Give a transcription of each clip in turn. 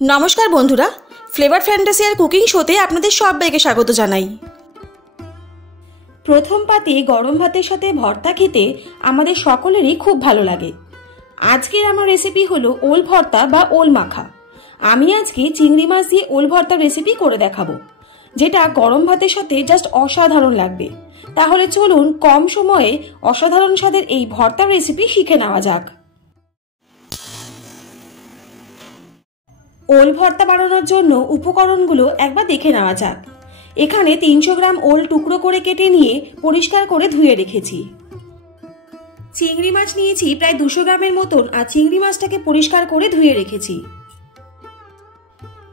नमस्कार बंधुरा flavour fantasy और कुकिंग शोते आपनादेर सबाइके स्वागत जानाई। प्रथम पाते गरम भातेर साथे भर्ता खेते आमादेर सकलेरই खूब भालो लागे। आजकेर आमार रेसिपि हलो ओल भर्ता बा ओल माखा। आमी आजके चिंगड़ी माछ दिये ओल भर्तार रेसिपि करे देखाबो, जेटा गरम भातेर साथे जास्ट असाधारण लागबे। ताहले चलुन कम समये असाधारण स्वादेर एई भर्तार रेसिपि शिखे नेওয়া যাক। ओल भर्ता बानानोर जोन्नो उपकरणगुलो एकबार देखे नेওয়া যাক। एखाने 300 ग्राम ओल टुकरो करे केटे निये परिष्कार करे धुए रेखेछि। चिंगड़ी माछ नियेछि प्राय 200 ग्रामेर मतन आर चिंगड़ी माछटाके परिष्कार करे धुए रेखेछि।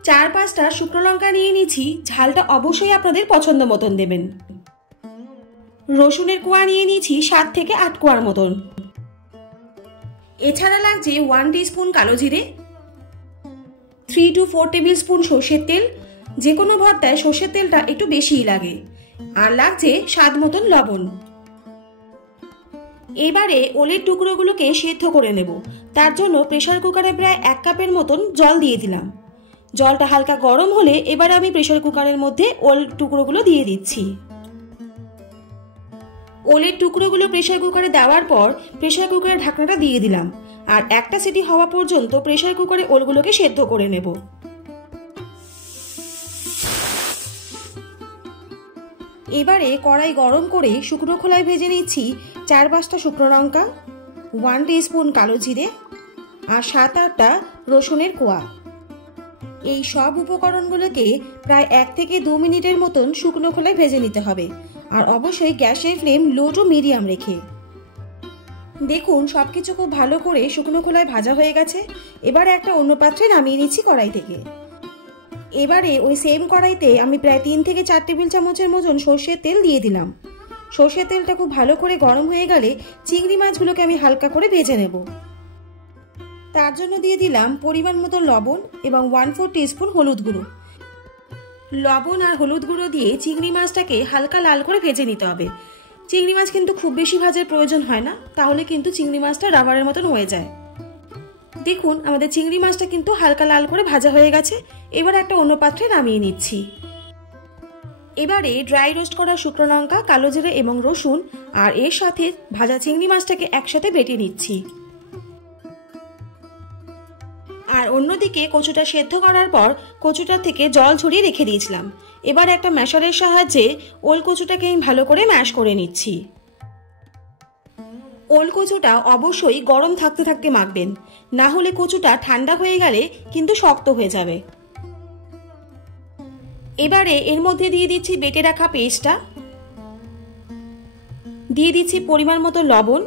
4-5टा शुकनो लंका निये निয়েছি, झालटा अवश्यई आपनादेर पछंद मतन देবেন। रसुनेर कोয়া निये निয়েছি 7 থেকে 8 কোয়ার मतन। এছাড়া লাগছে 1 टीस्पून कालो जिरे, 3 to 4 टेबिल स्पून সরষের তেল। যে কোনো ভর্তায় সরষের তেলটা একটু বেশিই লাগে। আর লাগছে স্বাদ মতন লবণ। এবারে ওলের টুকরোগুলোকে সেদ্ধ করে নেব। তার জন্য প্রেসার কুকারে প্রায় 1 কাপের মতন জল দিয়ে দিলাম। জলটা হালকা গরম হলে এবারে আমি প্রেসার কুকারের মধ্যে ওল টুকরোগুলো দিয়ে দিচ্ছি। ওলের টুকরোগুলো প্রেসার কুকারে দেওয়ার পর প্রেসার কুকারের ঢাকনাটা দিয়ে দিলাম আর একটা সিটি হওয়া পর্যন্ত প্রেসার কুকারে ওলগুলোকে সেদ্ধ করে নেব। এবারে কড়াই গরম করে শুকনো খোলায় ভেজে নিচ্ছি 4-5টা শুকনো লঙ্কা, 1 টিস্পুন কালো জিরে আর 7-8টা রসুনের কোয়া। এই সব উপকরণগুলোকে প্রায় 1 থেকে 2 মিনিটের মতন শুকনো খোলায় ভেজে নিতে হবে আর অবশ্যই গ্যাসের ফ্লেম লো টু মিডিয়াম রেখে। দেখুন সবকিছু খুব ভালো করে শুকনো খোলায় ভাজা হয়ে গেছে। এবারে একটা অন্য পাত্রে নামিয়ে নিচ্ছি কড়াই থেকে। এবারে ওই সেম কড়াইতে আমি প্রায় 3 থেকে 4 টেবিল চামচের মতন সরষের তেল দিয়ে দিলাম। সরষের তেলটা খুব ভালো করে গরম হয়ে গেলে চিংড়ি মাছগুলোকে আমি হালকা করে ভেজে নেব। তার জন্য দিয়ে দিলাম পরিমাণ মতো লবণ এবং 1/4 টিস্পুন হলুদ গুঁড়ো। লবণ আর হলুদ গুঁড়ো দিয়ে চিংড়ি মাছটাকে হালকা লাল করে ভেজে নিতে হবে। চিংড়ি মাছ কিন্তু খুব বেশি ভাজার প্রয়োজন হয় না, তাহলে কিন্তু চিংড়ি মাছটা রাবারের মতন হয়ে যায়। দেখুন আমাদের চিংড়ি মাছটা কিন্তু হালকা লাল করে ভাজা হয়ে গেছে। এবার একটা অন্য পাত্রে নামিয়ে নিচ্ছি। এবারে ড্রাই রোস্ট করা শুকনো লঙ্কা, কালো জিরে এবং রসুন আর এর সাথে ভাজা চিংড়ি মাছটাকে একসাথে বেটে নিচ্ছি। আর অন্যদিকে কচুটা সেদ্ধ করার পর কচুটা থেকে জল ঝরিয়ে রেখে দিয়েছিলাম। এবার একটা ম্যাশারের সাহায্যে ওল কচুটাকে আমি ভালো করে ম্যাশ করে নিচ্ছি। ওল কচুটা অবশ্যই গরম থাকতে থাকতে মাখবেন, না হলে কচুটা ঠান্ডা হয়ে গেলে কিন্তু শক্ত হয়ে যাবে। এবারে এর মধ্যে দিয়ে দিচ্ছি বেটে রাখা পেস্টটা, দিয়ে দিচ্ছি পরিমাণ মতো লবণ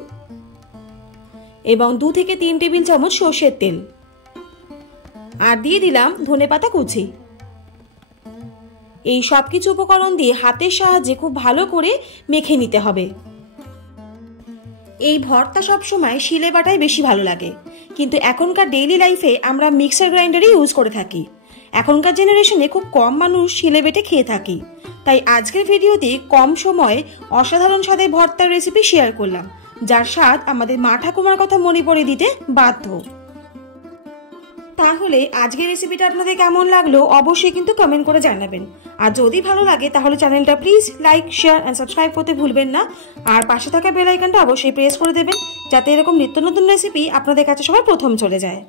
এবং 2 থেকে 3 টেবিল চামচ সরষের তেল আর দিয়ে দিলাম ধনেপাতা কুচি। এই সবকিছু উপকরণ দিয়ে হাতের সাহায্যে খুব ভালো করে মেখে নিতে হবে। এই ভর্তা সবসময় শিলে বাটায় বেশি ভালো লাগে, কিন্তু এখনকার ডেইলি লাইফে আমরা মিক্সার গ্রাইন্ডারই ইউজ করে থাকি। এখনকার জেনারেশনে খুব কম মানুষ শিলে বেটে খেয়ে থাকি। তাই আজকের ভিডিওতে কম সময়ে অসাধারণ স্বাদের ভর্তার রেসিপি শেয়ার করলাম, যার স্বাদ আমাদের মা ঠাকুমার কথা মনে পড়ে দিতে বাধ্য। তাহলে আজকের রেসিপিটা আপনাদের কেমন লাগলো অবশ্যই কিন্তু কমেন্ট করে জানাবেন। আর যদি ভালো লাগে তাহলে চ্যানেলটা please like, share and subscribe করতে ভুলবেন না। আর পাশে থাকা বেল আইকনটা অবশ্যই প্রেস করে দেবেন, যাতে এরকম নিত্য নতুন রেসিপি আপনাদের কাছে সবার প্রথম চলে যায়।